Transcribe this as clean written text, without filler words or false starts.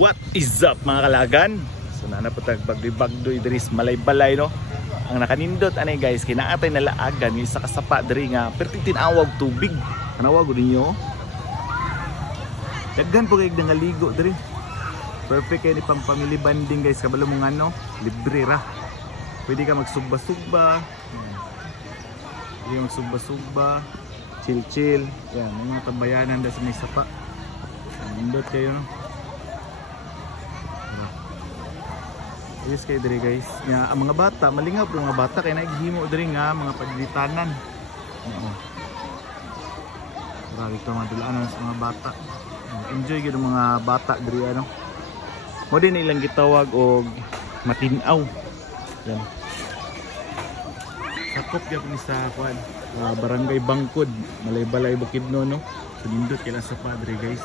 What is up mga kalagan? So nanapatag bagdoy diri sa malay-balay no. Ang nakanindot anay guys kinaatay na laagan yung isa ka sapa diri nga perting tinawag tubig. Kanawag gud ninyo. Daghan po kay nangaligo diri. Perfect kay ni pang family bonding guys kabalo mo ngano, libre ra. Pwede ka magsugba-sugba. Pwede magsugba-sugba, chill-chill. Yan, may mga tambayanan da sa may sapa. Nindot kayo no. Yes kayo diri guys. Nga ang mga bata, malingap ang mga bata kay naghimo diri nga mga paglitanan. Oo. Grabe to mga dulaanan sa mga bata. Enjoy gyud ang mga bata diri ano. Mo din ilang gitawag og matinaw. Yan. Sakop gyud ni sa kwan. Barangay Bangkod, Malay-Balay Bukidnon no. Sunindot kila sa padre guys.